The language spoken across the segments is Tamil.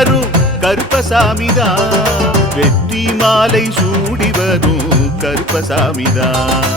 வரும் கருப்பசாமிதான், வெற்றி மாலை சூடி வரும் கருப்பசாமிதான்,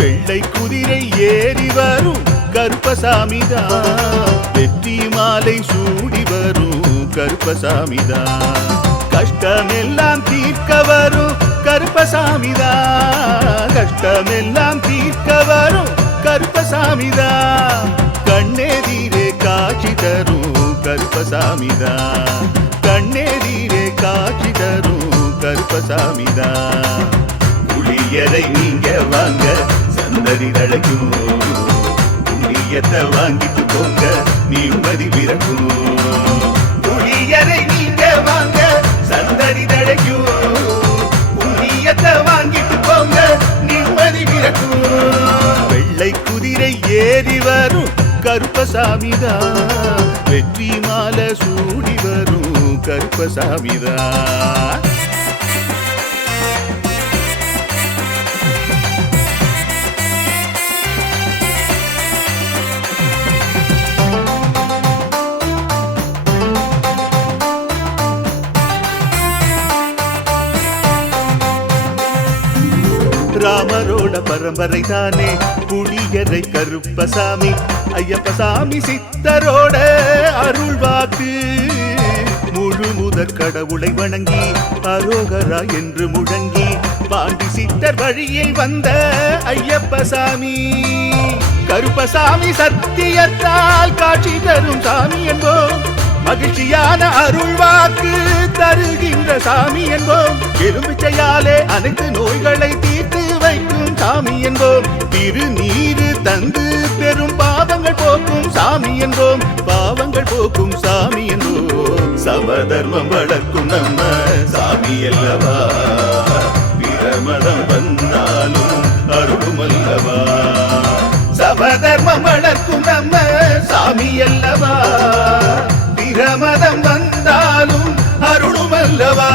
வெள்ளை குதிரை ஏறி வரும் கருப்பசாமிதான், வெற்றி மாலை சூடி வரும் கருப்பசாமிதான், கஷ்டமெல்லாம் தீர்க்க வரும் கருப்பசாமிதான், கஷ்டமெல்லாம் தீர்க்க வரும் கருப்பசாமிதான், கண்ணெதிரே காட்சி தரும் கருப்பசாமிதான், கண்ணெதிரே காட்சி தரும் கருப்பசாமிதான், புளியரை நீங்க வாங்க சந்ததி தழைக்கும், புண்ணியத்தை வாங்கிட்டு போங்க நிம்மதி பிறக்கும், புளியரை நீங்க வாங்க சந்ததி தழைக்கும், புண்ணியத்தை வாங்கிட்டு போங்க நிம்மதி பிறக்கும், வெள்ளை குதிரை ஏறி வரும் கருப்பசாமிதான், வெற்றி மாலை சூடி வரும் கருப்பசாமிதான். ராமரோட பரம்பரை தானே புளியரை கருப்பசாமி, ஐயப்பசாமி சித்தரோட அருள்வாக்கு, முழு முதற் கடவுளை வணங்கி அரோகரா என்று முழங்கி பாண்டி சித்தர் வழியில் வந்த ஐயப்பசாமி, கருப்பசாமி சத்தியத்தால் காட்சி தரும் சாமி என்போம், மகிழ்ச்சியான அருள்வாக்கு தருகின்ற சாமி என்போம், எலும்பிச்சையாலே அனைத்து நோய்களை தீர்த்து வைக்கும் சாமி என்போம், திருநீரு தந்து பெரும் பாவங்கள் போக்கும் சாமி என்போம், பாவங்கள் போக்கும் சாமி என்போம், சமதர்மம் வளர்க்கும் நம்ம சாமி அல்லவா, பிரமதம் வந்தாலும் அருளும் அல்லவா, சமதர்மம் வளர்க்கும் நம்ம சாமி அல்லவா, பிரமதம் வந்தாலும் அருளும் அல்லவா.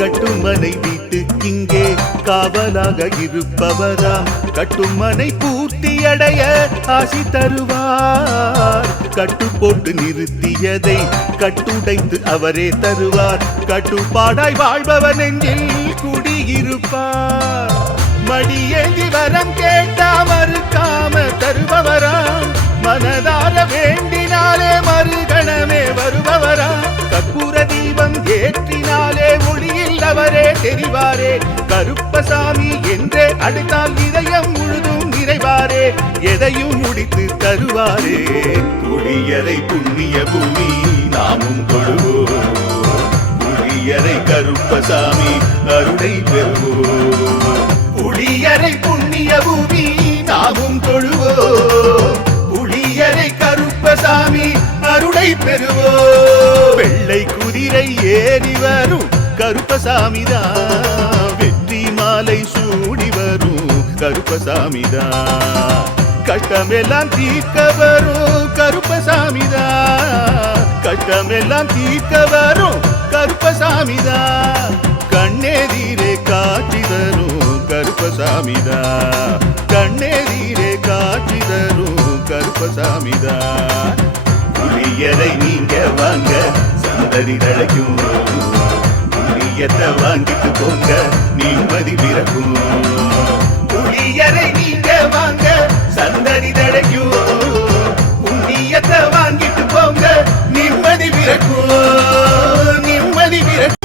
கட்டுமனை வீட்டுக்கிங்கே காவலாக இருப்பவராம், கட்டுமனை பூர்த்தி அடைய ஆசி தருவார், கட்டு போட்டு நிறுத்தியதை கட்டுடைத்து அவரே தருவார், கட்டுப்பாடாய் வாழ்பவன் நெஞ்சில் குடியிருப்பார், மடியேந்தி வரம் கேட்டா மறுக்காம தருபவராம், மனதார வேண்டினாலே மறுகணமே வருபவராம், கற்பூர தீபம் ஏற்றினாலே ஒளியில் அவரே தெரிவாரே, கருப்பசாமி என்றே அழைத்தால் இதயம் முழுதும் நிறைவாரே, எதையும் முடித்து தருவாரே, புளியரை புண்ணிய பூமி நாமும் தொழுவோம், புளியரை கருப்பசாமி அருளை பெறுவோம், புளியரை புண்ணிய பூமி நாமும் தொழுவோம், புளியரை கருப்பசாமி அருளை பெறுவோம், வெள்ளை குதிரை ஏறி வரும் கருப்பசாமிதான், வெற்றி மாலை சூடி வரும் கருப்பசாமிதான், கஷ்டமெல்லாம் தீர்க்க வரும் கருப்பசாமிதான், கஷ்டமெல்லாம் தீர்க்க வரும் கருப்பசாமிதான், கண்ணெதிரே காட்சி தரும் கருப்பசாமிதான், கண்ணெதிரே காட்சி தரும் கருப்பசாமிதான், புளியரை நீங்க வாங்க சந்ததி தழைக்கும், புளியத்தை வாங்கிட்டு போங்க நிம்மதி பிறக்கும், புளியரை நீங்க வாங்க சந்ததி தழைக்கும், புண்ணியத்தை வாங்கிட்டு போங்க நிம்மதி பிறக்கும், நிம்மதி பிறக்கும்.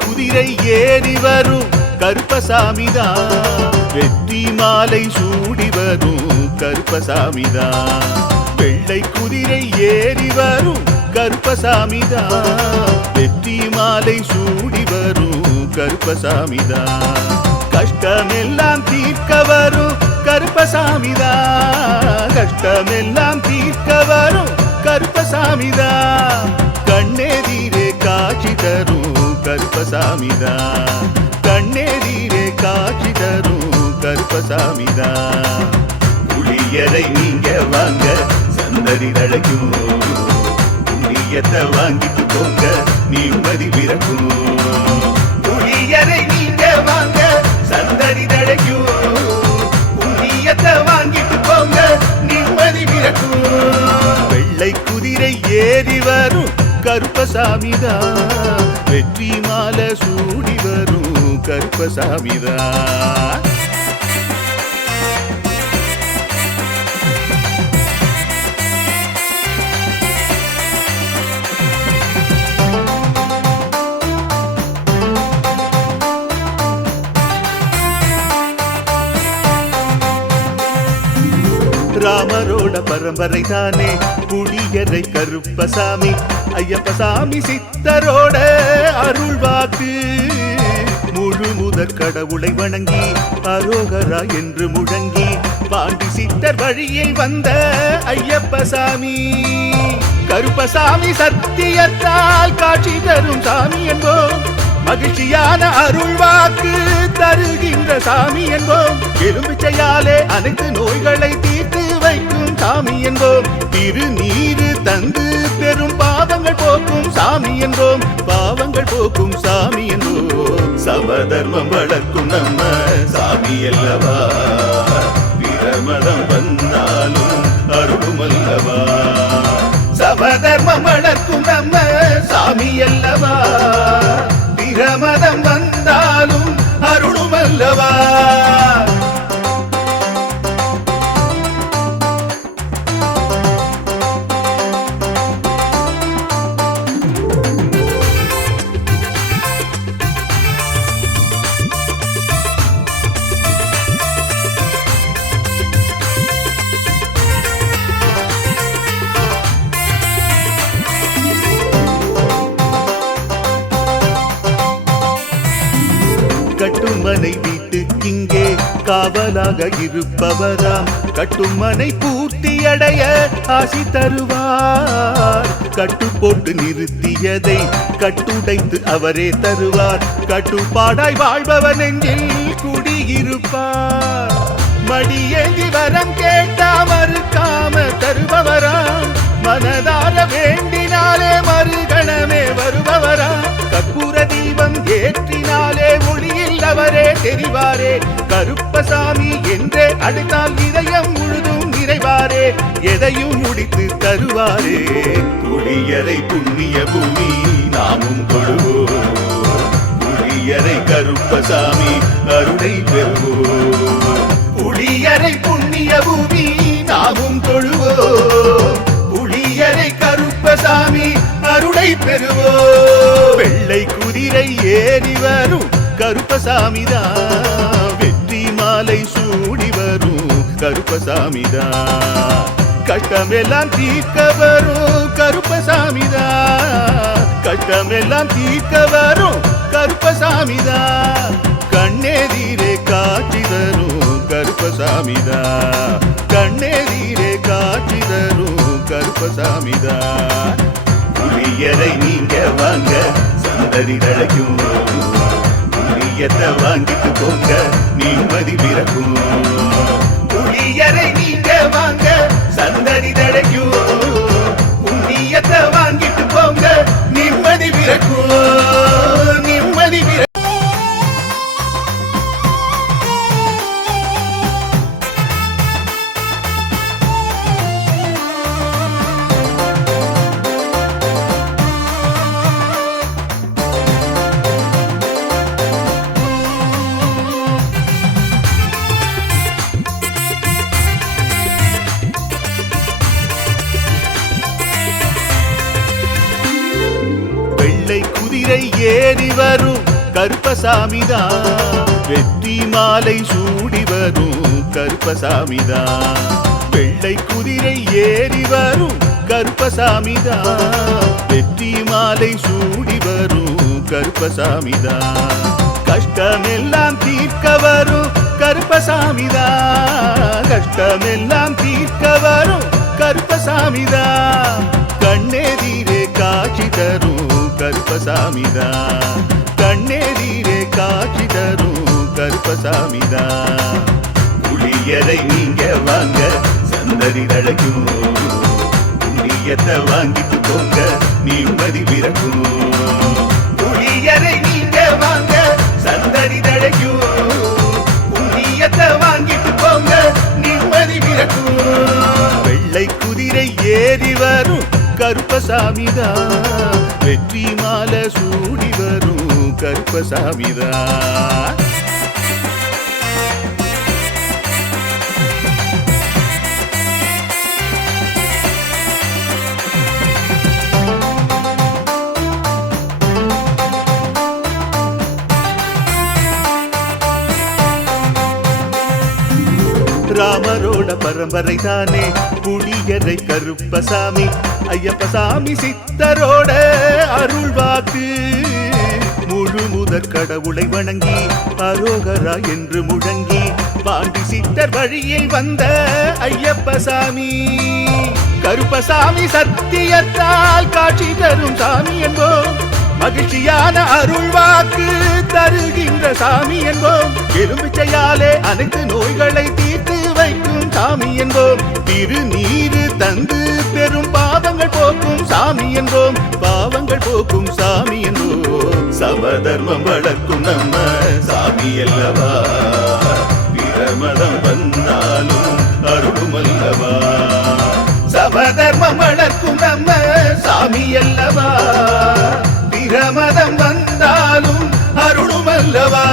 குதிரை ஏறி வரும் கருப்பசாமிதான். வெற்றி மாலை சூடி வரும் கருப்பசாமிதான். வெள்ளை குதிரை ஏறி வரும் கருப்பசாமிதான். வெற்றி மாலை சூடி வரும் கருப்பசாமிதான். கஷ்டமெல்லாம் தீர்க்க வரும் கருப்பசாமிதான். கஷ்டமெல்லாம் தீர்க்க வரும் கருப்பசாமிதான். கண்ணெதிரே காட்சி தரும் கருப்பசாமிதான். கண்ணெதிரே காட்சி தரும் கருப்பசாமிதான். புளியரை நீங்க வாங்க சந்ததி தழைக்கும். புண்ணியத்தை வாங்கிட்டு போங்க நிம்மதி பிறக்கும். புளியரை நீங்க வாங்க சந்ததி தழைக்கும். புண்ணியத்தை வாங்கிட்டு போங்க நிம்மதி பிறக்கும். வெள்ளை குதிரை ஏறி வரும் கருப்பசாமிதான். வெற்றி மாலை சூடி வரும் கருப்பசாமிதான். ராமரோட பரம்பரை தானே புளியரை கருப்பசாமி. ஐயப்பசாமி சித்தரோட அருள்வாக்கு. முழு முதற் கடவுளை வணங்கி அரோகரா என்று முழங்கி பாண்டி சித்தர் வழியில் வந்த ஐயப்பசாமி. கருப்பசாமி சத்தியத்தால் காட்சி தரும் சாமி என்போம். மகிழ்ச்சியான அருள்வாக்கு தருகின்ற சாமி என்போம். எலும்பிச்சையாலே அனைத்து நோய்களை தீர்த்து வைக்கும் சாமி என்போம். திருநீரு தந்து பெரும் பாவங்கள் போக்கும் சாமி என்போம். பாவங்கள் போக்கும் சாமி என்போம். சமதர்மம் வளர்க்கும் நம்ம சாமி அல்லவா. பிரமதம் வந்தாலும் அருளும் அல்லவா. சமதர்மம் வளர்க்கும் நம்ம சாமி அல்லவா. பிரமதம் வந்தாலும் அருளும் அல்லவா. கட்டுமனை வீட்டுக்கிங்கே காவலாக இருப்பவராம். கட்டுமனை பூர்த்தியடைய ஆசி தருவார். கட்டு போட்டு நிறுத்தியதை கட்டுடைத்து அவரே தருவார். கட்டுப்பாடாய் வாழ்பவர் நெஞ்சில் குடியிருப்பார். மடியேந்தி வரம் கேட்டா மறுக்காம தருபவராம். மனதார வேண்டினாலே மறுகணமே வருபவராம். கற்பூர தீபம் ஏற்றினாலே ஒளியில் அவரே தெரிவாரே. கருப்பசாமி என்றே அழைத்தால் இதயம் முழுதும் நிறைவாரே. எதையும் முடித்து தருவாரே. புளியரை புண்ணிய பூமி நாமும் கொள்வோம். புளியரை கருப்பசாமி அருளை பெறுவோம். புளியரை புண்ணிய பூமி நாமும் தொழுவோம். புளியரை கருப்பசாமி அருளை பெறுவோம். வெள்ளை குதிரை ஏறி வரும் கருப்பசாமிதான். வெற்றி மாலை சூடி வரும் கருப்பசாமிதான். கட்டமெல்லாம் தீர்க்க வரும் கருப்பசாமிதான். கட்டமெல்லாம் தீர்க்க வரும் கருப்பசாமிதான். கண்ணெதிரே காட்சி தரும் கருப்பசாமிதான். கண்ணெதிரே காட்சி தரும் கருப்பசாமிதான். புளியரை நீங்க வாங்க சந்ததி தழைக்கும். புளியத்தை வாங்கிட்டு போங்க நிம்மதி பிறக்கும். புளியரை நீங்க வாங்க சந்ததி தழைக்கும். புண்ணியத்தை வாங்கிட்டு போங்க நிம்மதி பிறக்கும். நிம்மதி பிறக்கும். ஏறி வரும் கருப்பசாமிதான். வெற்றி மாலை சூடி வரும் கருப்பசாமிதான். வெள்ளை குதிரை ஏறி வரும் கருப்பசாமிதான். வெற்றி மாலை சூடி வரும் கருப்பசாமிதான். கஷ்டமெல்லாம் தீர்க்க வரும் கருப்பசாமிதான். கஷ்டமெல்லாம் தீர்க்க வரும் கருப்பசாமிதான். கண்ணெதிரே காட்சி தரும் கருப்பசாமிதான். கண்ணெதிரே காட்சி தரும் கருப்பசாமிதான். புளியரை நீங்க வாங்க சந்ததி தழைக்கும். புண்ணியத்தை வாங்கிட்டு போங்க நிம்மதி பிறக்கும். புளியரை நீங்க வாங்க சந்ததி தழைக்கும். புண்ணியத்தை வாங்கிட்டு போங்க நிம்மதி பிறக்கும். வெள்ளை குதிரை ஏறி வரும் கருப்பசாமிதான். வெற்றி மாலை சூடி வரும் கருப்பசாமிதான். ராமரோட பரம்பரை தானே புளியரை கருப்பசாமி. ஐயப்பசாமி சித்தரோட அருள்வாக்கு. முழு முதற் கடவுளை வணங்கி அரோகரா என்று முழங்கி பாண்டி சித்தர் வழியில் வந்த ஐயப்பசாமி. கருப்பசாமி சத்தியத்தால் காட்சி தரும் சாமி என்போம். மகிழ்ச்சியான அருள்வாக்கு தருகின்ற சாமி என்போம். எலும்பிச்சையாலே அனைத்து நோய்களை தீர்த்து வைக்கும் சாமி என்போம். திருநீரு தந்து பெரும் பாவங்கள் போக்கும் சாமி என்போம். பாவங்கள் போக்கும் சாமி என்போம். சமதர்மம் வளர்க்கும் நம்ம சாமி அல்லவா. பிரமதம் வந்தாலும் அருளும் அல்லவா. சமதர்மம் வளர்க்கும் நம்ம சாமி அல்லவா. பிரமதம் வந்தாலும் அருளும் அல்லவா.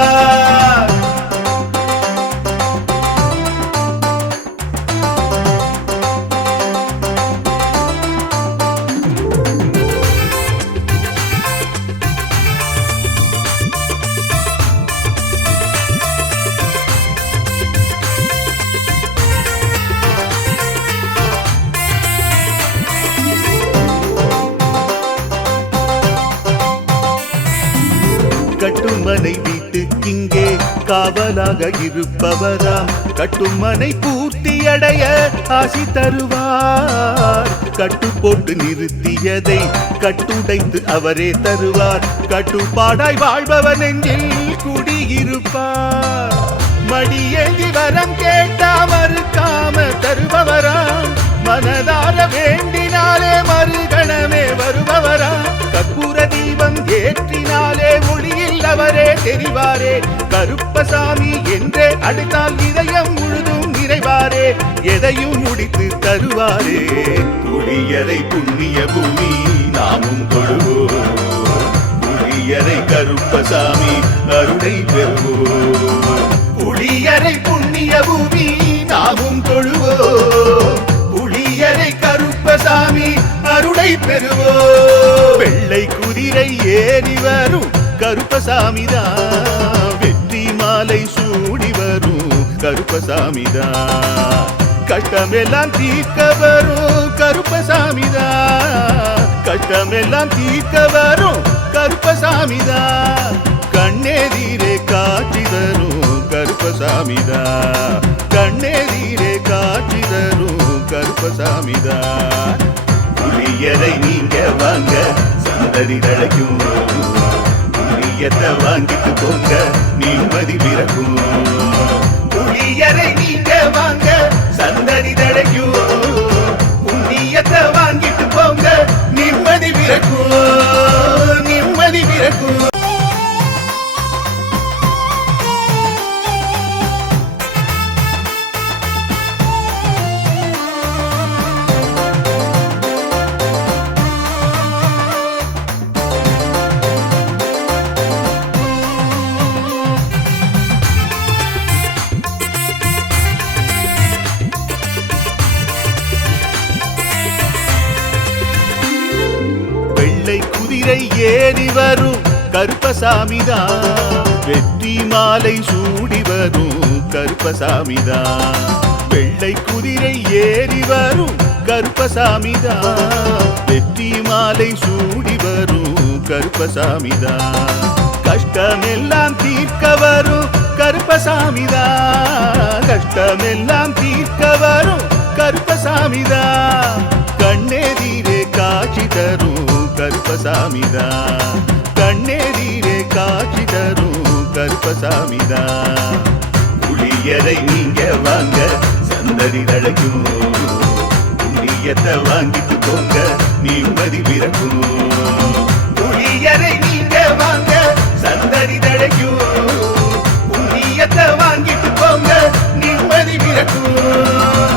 கட்டுமனை வீட்டுக்கிங்கே காவலாக இருப்பவராம். கட்டுமனை பூர்த்தியடைய ஆசி தருவார். கட்டு போட்டு நிறுத்தியதை கட்டுடைத்து அவரே தருவார். கட்டுப்பாடாய் வாழ்பவர் நெஞ்சில் குடியிருப்பார். மடியேந்தி வரம் கேட்டா மறுக்காம தருபவராம். மனதார வேண்டினாலே மறுகணமே வருபவராம். கற்பூர தீபம் ஏற்றினாலே ஒளியில் அவரே தெரிவாரே. கருப்பசாமி என்றே அழைத்தால் இதயம் முழுதும் நிறைவாரே. எதையும் முடித்து தருவாரே. புளியரை புண்ணிய பூமி நாமும் தொழுவோம். புளியரை கருப்பசாமி அருளை பெறுவோம். புளியரை புண்ணிய பூமி நாமும் தொழுவோம். புளியரை கருப்பசாமி அருளை பெறுவோம். வெள்ளை குதிரை ஏறி வரும் கருப்பசாமிதான். வெற்றி மாலை சூடி வரும் கருப்பசாமிதான். கஷ்டமெல்லாம் தீர்க்க வரும் கருப்பசாமிதான். கஷ்டமெல்லாம் தீர்க்க வரும் கருப்பசாமிதான். கண்ணெதிரே காட்சி தரும் கருப்பசாமிதான். கண்ணெதிரே காட்சி தரும் கருப்பசாமிதான். புளியரை நீங்க வாங்க சந்ததி தழைக்கும். புளியத்தை வாங்கிட்டு போங்க நிம்மதி பிறக்கும். புளியரை நீங்க வாங்க சந்ததி தழைக்கும். புண்ணியத்தை வாங்கிட்டு போங்க நிம்மதி பிறக்கும். நிம்மதி பிறக்கும். குதிரை ஏறி வரும் கருப்பசாமிதான். வெற்றி மாலை சூடி வரும் கருப்பசாமிதான். வெள்ளை குதிரை ஏறி வரும் கருப்பசாமிதான். வெற்றி மாலை சூடி வரும் கருப்பசாமிதான். கஷ்டமெல்லாம் தீர்க்க வரும் கருப்பசாமிதான். கஷ்டமெல்லாம் தீர்க்க வரும் கருப்பசாமிதான். கண்ணெதிரே காட்சி தரும் கருப்பசாமிதான். கண்ணெதிரே காட்சி தரும் கருப்பசாமிதான். புளியரை நீங்க வாங்க சந்ததி தழைக்கும். புண்ணியத்தை வாங்கிட்டு போங்க நிம்மதி பிறக்கும். புளியரை நீங்க வாங்க சந்ததி தழைக்கும். புண்ணியத்தை வாங்கிட்டு போங்க நிம்மதி பிறக்கும்.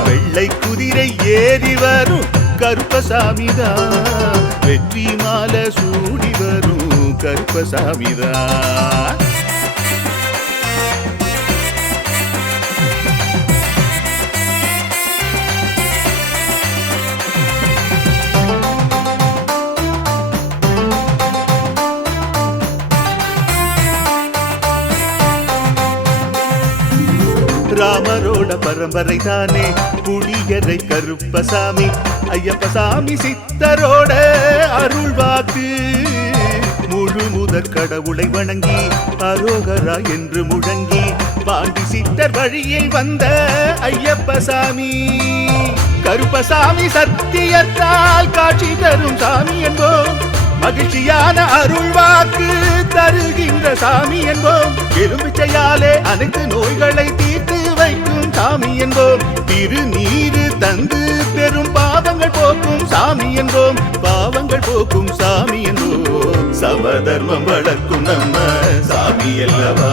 வெள்ளை குதிரை ஏறி வரும் கருப்பசாமிதான். வெற்றி மாலை சூடி வரும் கருப்பசாமிதான். ராமரோட பரம்பரை தானே புளியரை கருப்பசாமி. ஐயப்பசாமி சித்தரோட அருள் வாக்கு. முழு முதற் கடவுளை வணங்கி அரோகரா என்று முழங்கி பாண்டி சித்தர் வழியில் வந்த ஐயப்பசாமி. கருப்பசாமி சத்தியத்தால் காட்சி தரும் சாமி என்போம். மகிழ்ச்சியான அருள் வாக்கு தருகின்ற சாமி என்போம். எலுமிச்சையாலே அனைத்து நோய்களை தீர்த்து வைக்கும் சாமி என்போம். திருநீரு தந்து பெரும் பாவங்கள் போக்கும் சாமி என்போம். பாவங்கள் போக்கும் சாமி என்போம். சமதர்மம் வளர்க்கும் நம்ம சாமி அல்லவா.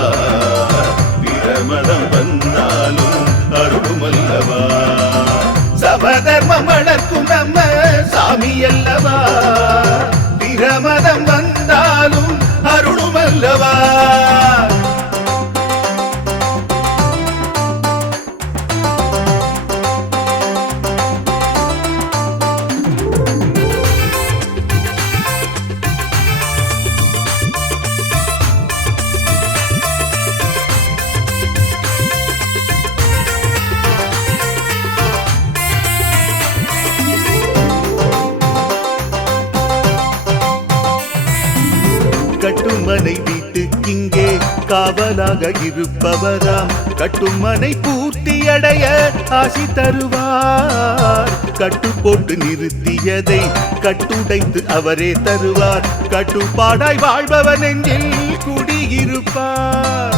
பிரமதம் வந்தாலும் அருளும் அல்லவா. சமதர்மம் வளர்க்கும் நம்ம சாமி அல்லவா. பிரமதம் வந்தாலும் அருளும் அல்லவா. கட்டுமனை வீட்டுக்கிங்கே காவலாக இருப்பவராம். கட்டுமனை பூர்த்தியடைய ஆசி தருவார். கட்டு போட்டு நிறுத்தியதை கட்டுடைத்து அவரே தருவார். கட்டுப்பாடாய் வாழ்பவன் நெஞ்சில் குடியிருப்பார்.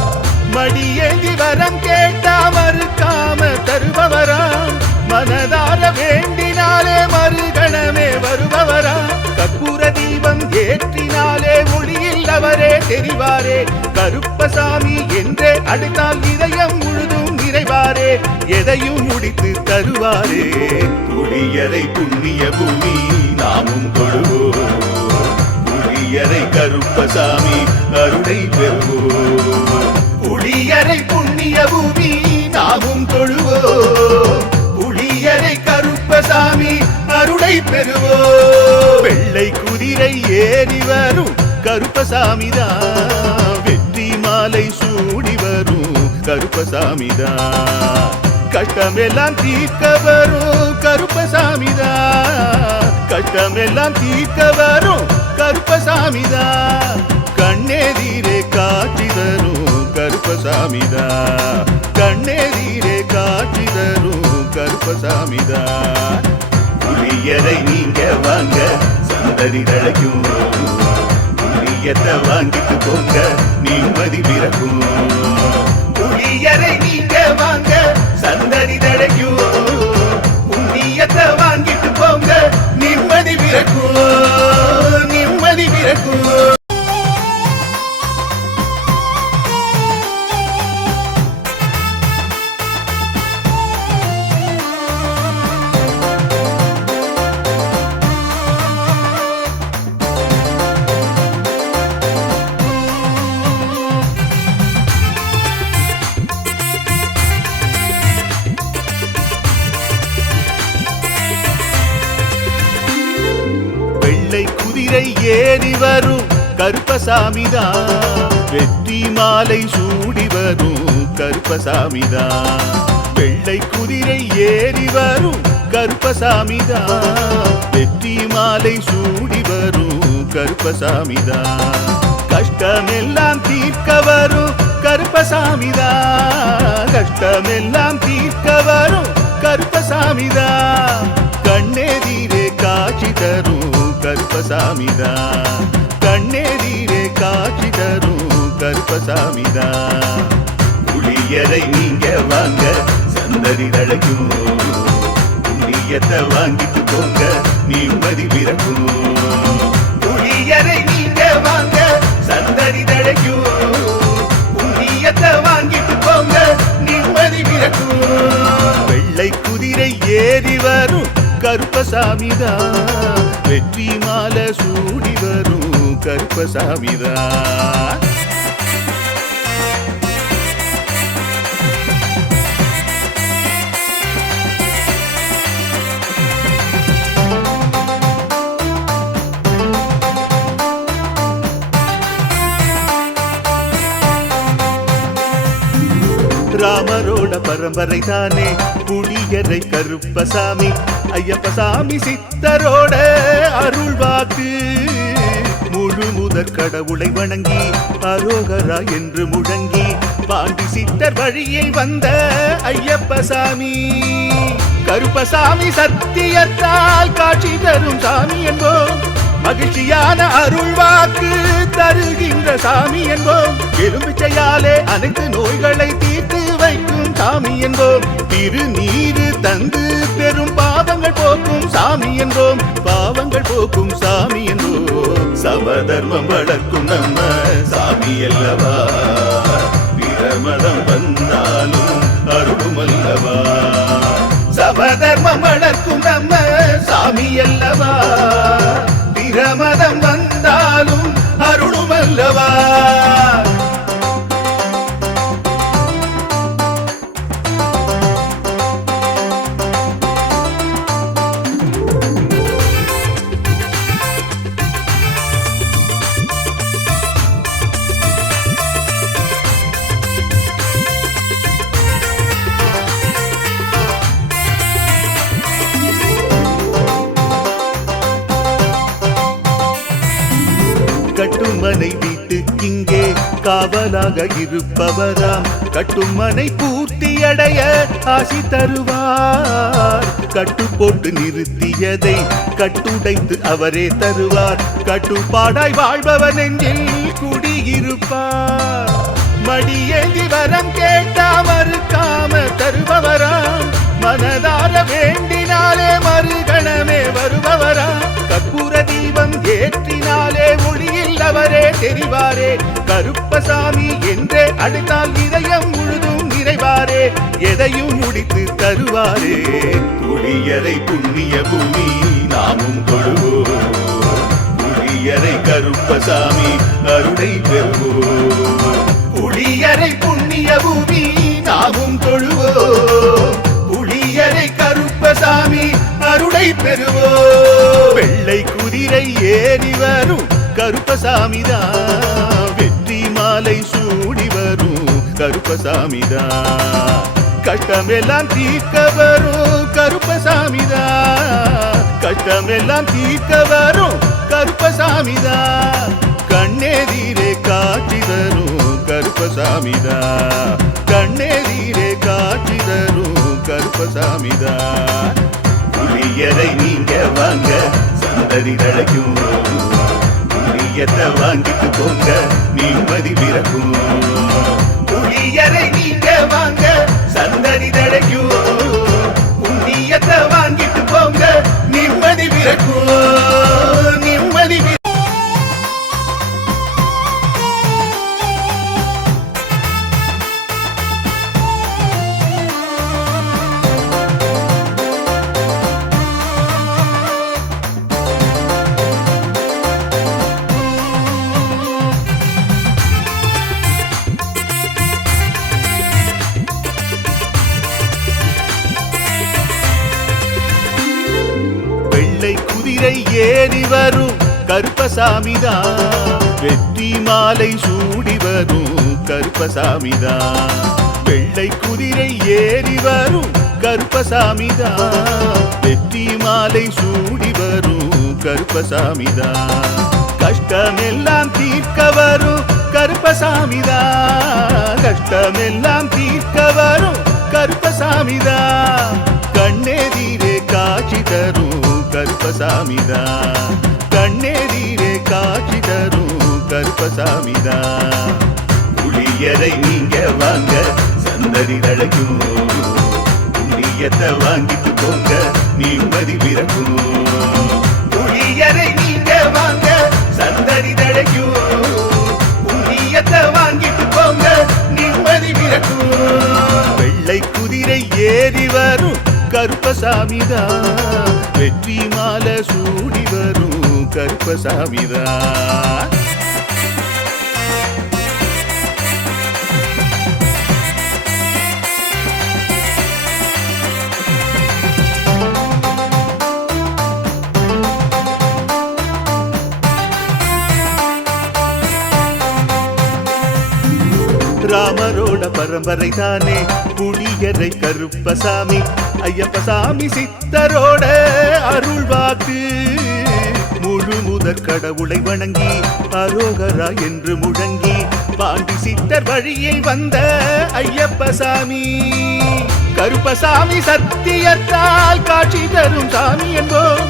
மடியேந்தி வரம் கேட்டா மறுக்காம தருபவராம். மனதார வேண்டினாலே மறுகணமே வருபவராம். கற்பூர தீபம் ஏற்றினாலே ஒளியில் அவரே தெரிவாரே. கருப்பசாமி என்றே அழைத்தால் இதயம் முழுதும் நிறைவாரே. எதையும் முடித்து தருவாரே. புளியரை புண்ணிய பூமி நாமும் தொழுவோம். புளியரை கருப்பசாமி அருளை பெறுவோம். புளியரை புண்ணிய பூமி நாமும் தொழுவோம். புளியரை கருப்பசாமி அருளை பெறுவோம். வெள்ளை குதிரை ஏறி வரும் கருப்பசாமிதான். வெற்றி மாலை சூடி வரும் கருப்பசாமிதான். கஷ்டமெல்லாம் தீர்க்க வரும் கருப்பசாமிதான். கஷ்டமெல்லாம் தீர்க்க வரும் கருப்பசாமிதான். கண்ணெதிரே காட்சி தரும் கருப்பசாமிதான். கண்ணெதிரே காட்சி தரும் கருப்பசாமிதான். புளியரை நீங்க வாங்க சந்ததி தழைக்கும். புளியத்தை வாங்கிட்டு போங்க நிம்மதி பிறக்கும். புளியரை நீங்க வாங்க சந்ததி தழைக்கும். புண்ணியத்தை வாங்கிட்டு போங்க நிம்மதி பிறக்கும். நிம்மதி பிறக்கும். வெள்ளை குதிரை ஏறி வரும் கருப்பசாமிதான். வெற்றி மாலை சூடி வரும் கருப்பசாமிதான். வெள்ளை குதிரை ஏறி வரும் கருப்பசாமிதான். வெற்றி மாலை சூடி வரும் கருப்பசாமிதான். கஷ்டமெல்லாம் தீர்க்க வரும் கருப்பசாமிதான். கஷ்டமெல்லாம் தீர்க்க வரும் கருப்பசாமிதான். கண்ணெதிரே காட்சி தரும் கருப்பசாமிதான். கண்ணெதிரே காட்சி தரும் கருப்பசாமிதான். புளியரை நீங்க வாங்க சந்ததி தழைக்கும். புண்ணியத்தை வாங்கிட்டு போங்க நிம்மதி பிறக்கும். புளியரை நீங்க வாங்க சந்ததி தழைக்கும். புண்ணியத்தை வாங்கிட்டு போங்க நிம்மதி பிறக்கும். வெள்ளை குதிரை ஏறி வரும் கருப்பசாமிதான். வெற்றி மாலை சூடி வரும் கருப்பசாமிதான். ராமரோட பரம்பரை தானே புளியரை கருப்பசாமி. ஐயப்பசாமி சித்தரோட அருள் வாக்கு. முழு முதற் கடவுளை வணங்கி அரோகரா என்று முழங்கி பாண்டி சித்தர் வழியில் வந்த ஐயப்பசாமி. கருப்பசாமி சத்தியத்தால் காட்சி தரும் சாமி என்போம். மகிழ்ச்சியான அருள் வாக்கு தருகின்ற சாமி என்போம். எலும்பிச்சையாலே அனைத்து நோய்களை தீர்த்து வைக்கும் சாமி என்போம். திருநீரு தந்து பெரும் பாவங்கள் போக்கும் சாமி என்போம். பாவங்கள் போக்கும் சாமி என்போம். சமதர்மம் வளர்க்கும் நம்ம சாமி அல்லவா. பிரமதம் வந்தாலும் அருளும் அல்லவா. சமதர்மம் வளர்க்கும் நம்ம சாமி அல்லவா. பிரமதம் வந்தாலும் அருளும் அல்லவா. கட்டுமனை வீட்டுக்கிங்கே காவலாக இருப்பவராம். கட்டுமனை பூர்த்தியடைய ஆசி தருவார். கட்டு போட்டு நிறுத்தியதை கட்டுடைத்து அவரே தருவார். கட்டுப்பாடாய் வாழ்பவர் நெஞ்சில் குடியிருப்பார். மடியேந்தி வரம் கேட்டா மறுக்காம தருபவராம். மனதார வேண்டினாலே மறுகணமே வருபவராம். கற்பூர தீபம் ஏற்றினாலே ஒளியில் அவரே தெரிவாரே. கருப்பசாமி என்றே அழைத்தால் இதயம் முழுதும் நிறைவாரே. எதையும் முடித்து தருவாரே. புளியரை புண்ணிய பூமி நாமும் தொழுவோம். புளியரை கருப்பசாமி அருளை பெறுவோம். புளியரை புண்ணிய பூமி நாமும் தொழுவோம். புளியரை கருப்பசாமி அருளை பெறுவோம். வெள்ளை குதிரை ஏறி வரும் கருப்பசாமிதான். வெற்றி மாலை சூடி வரும் கருப்பசாமிதான். கஷ்டமெல்லாம் தீர்க்க வரும் கருப்பசாமிதான். கஷ்டமெல்லாம் தீர்க்க வரும் கருப்பசாமிதான். கண்ணெதிரே காட்சி தரும் கருப்பசாமிதான். கண்ணெதிரே காட்சி தரும் கருப்பசாமிதான். புளியரை நீங்க வாங்க சந்ததி தழைக்கும். புளியத்தை வாங்கிட்டு போங்க நிம்மதி பிறக்கும். புளியரை நீங்க வாங்க சந்ததி தழைக்கும். புண்ணியத்தை வாங்கிட்டு போங்க நிம்மதி பிறக்கும். நிம்மதி ஏறி வரும் கருப்பசாமிதான். வெற்றி மாலை சூடி வரும் கருப்பசாமிதான் வெள்ளை குதிரை ஏறி வரும் கருப்பசாமிதான் வெற்றி மாலை சூடி வரும் கருப்பசாமிதான் கஷ்டமெல்லாம் தீர்க்க வரும் கருப்பசாமிதான் கஷ்டமெல்லாம் தீர்க்க வரும் கருப்பசாமிதான் கண்ணெதிரே காட்சி தரும் கருப்பசாமிதான் கண்ணெதிரே காட்சி தரும் கருப்பசாமிதான் புளியரை நீங்க வாங்க சந்ததி தழைக்கும் புண்ணியத்தை வாங்கிட்டு போங்க நிம்மதி பிறக்கும் புளியரை நீங்க வாங்க சந்ததி தழைக்கும் புண்ணியத்தை வாங்கிட்டு போங்க நிம்மதி பிறக்கும் வெள்ளை குதிரை ஏறி வரும் கருப்பசாமிதான் வெற்றி மாலை சூடி வரும் கருப்பசாமிதான் ராமரோட பரம்பரை தானே புளியரை கருப்பசாமி ஐயப்பசாமி சித்தரோட அருள் வாக்கு முழு முதற் கடவுளை வணங்கி அரோகரா என்று முழங்கி பாண்டி சித்தர் வழியில் வந்த ஐயப்பசாமி கருப்பசாமி சத்தியத்தால் காட்சி தரும் சாமி என்போம்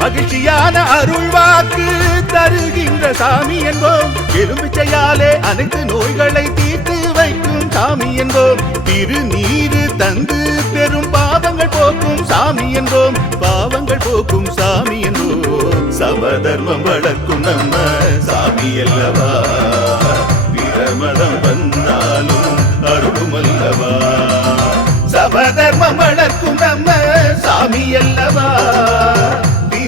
மகிழ்ச்சியான அருள் வாக்கு தருகின்ற சாமி என்போம் எலுமிச்சையாலே அனைத்து நோய்களை தீர்த்து வைக்கும் சாமி என்போம் திருநீரு தந்து பெரும் பாவங்கள் போக்கும் சாமி என்போம் பாவங்கள் போக்கும் சாமி என்போம் சமதர்மம் வளர்க்கும் நம்ம சாமி அல்லவா பிரமதம் வந்தாலும் அருளும் அல்லவா சமதர்மம் வளர்க்கும் நம்ம சாமி அல்லவா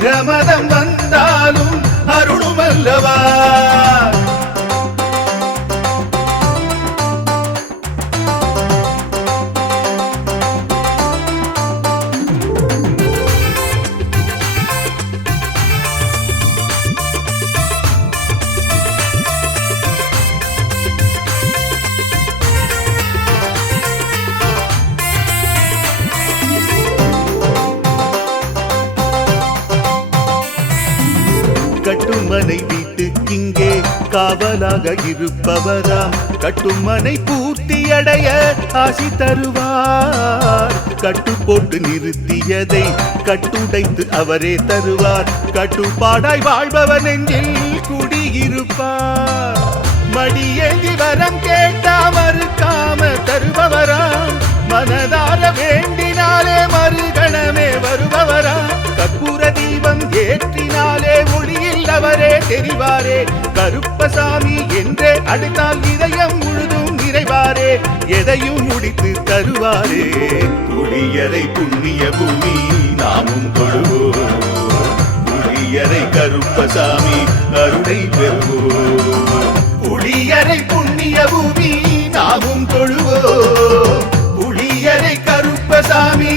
பிரமதம் வந்தாலும் அருளும் அல்லவா கட்டுமனை வீட்டுக்கிங்கே காவலாக இருப்பவராம் கட்டுமனை பூர்த்தியடைய ஆசி தருவார் கட்டு போட்டு நிறுத்தியதை கட்டுடைத்து அவரே தருவார் கட்டுப்பாடாய் வாழ்பவர் நெஞ்சில் குடியிருப்பார் மடியேந்தி வரம் கேட்டா மறுக்காம தருபவராம் மனதார வேண்டினாலே மறுகணமே வருபவராம் கற்பூர தீபம் ஏற்றினாலே ஒளியில் அவரே தெரிவாரே கருப்பசாமி என்றே அழைத்தால் இதயம் முழுதும் நிறைவாரே எதையும் முடித்து தருவாரே புளியரை புண்ணிய பூமி நாமும் தொழுவோம் புளியரை கருப்பசாமி அருளை பெறுவோம் புளியரை புண்ணிய பூமி நாமும் தொழுவோம் புளியரை கருப்பசாமி